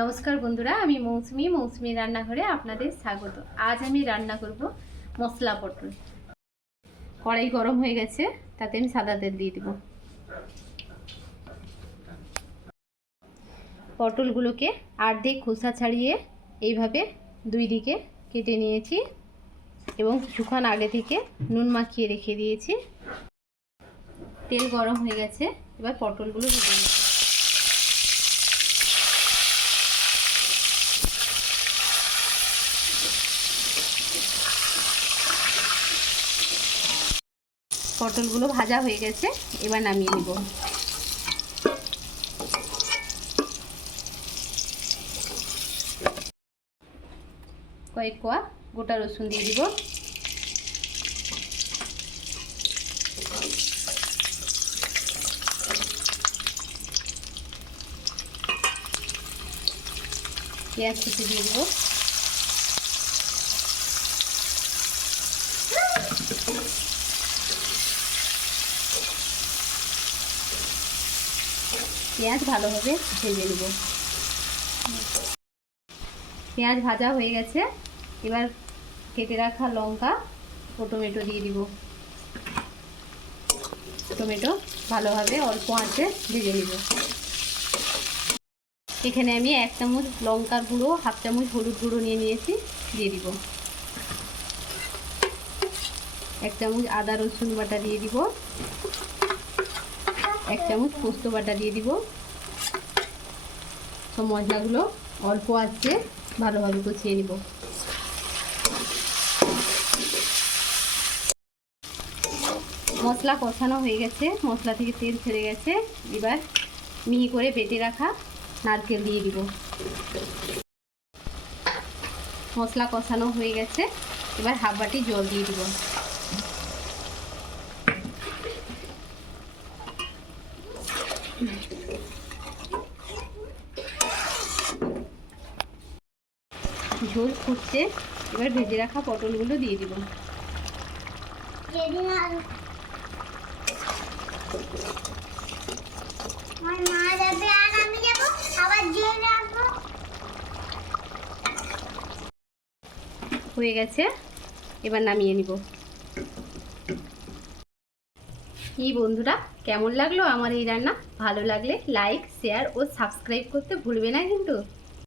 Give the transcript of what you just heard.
নমস্কার বন্ধুরা, আমি মৌসুমি রান্নাঘরে আপনাদের স্বাগত। আজ আমি রান্না করব মশলা পটল। কড়াই গরম হয়ে গেছে, তাতে আমি সাদা তেল দিয়ে দেব। পটলগুলোকে অর্ধেক খোসা ছাড়িয়ে এইভাবে দুই দিকে কেটে নিয়েছি এবং কিছুক্ষণ আগে থেকে নুন মাখিয়ে রেখে দিয়েছি। তেল গরম হয়ে গেছে, এবার পটলগুলো ভেজে নেব। পটলগুলো ভাজা হয়ে গেছে, এবার নামিয়ে নেব। কয়েক কোয়া গোটা রসুন দিয়ে দিব। পেঁয়াজ কুচি দিয়ে দিব। পেঁয়াজ ভালোভাবে ভেজে নেব। পেঁয়াজ ভাজা হয়ে গেছে, এবার কেটে রাখা লঙ্কা ও টমেটো দিয়ে দিব। টমেটো ভালোভাবে অল্প আঁচে ভেজে নেব। এখানে আমি 1 চামচ লঙ্কার গুঁড়ো, 1/2 চামচ হলুদ গুঁড়ো নিয়েছি, দিয়ে দিব। 1 চামচ আদা রসুন বাটা দিয়ে দিব। 1 চামচ পোস্ত বাটা দিয়ে দিব। সব মশলাগুলো অল্প আঁচে ভালোভাবে কষিয়ে নিব। মশলা কষানো হয়ে গেছে, মশলা থেকে তেল ছেড়ে গেছে। এবার মিহি করে বেটে রাখা নারকেল দিয়ে দিব। মশলা কষানো হয়ে গেছে, এবার 1/2 বাটি জল দিয়ে দিব। ঝোল ফুটছে, এবার ভেজে রাখা পটলগুলো দিয়ে দিব। হয়ে গেছে, এবার নামিয়ে নিব। কি বন্ধুরা, কেমন লাগলো আমার এই রান্না? ভালো লাগলে লাইক, শেয়ার ও সাবস্ক্রাইব করতে ভুলবে না কিন্তু।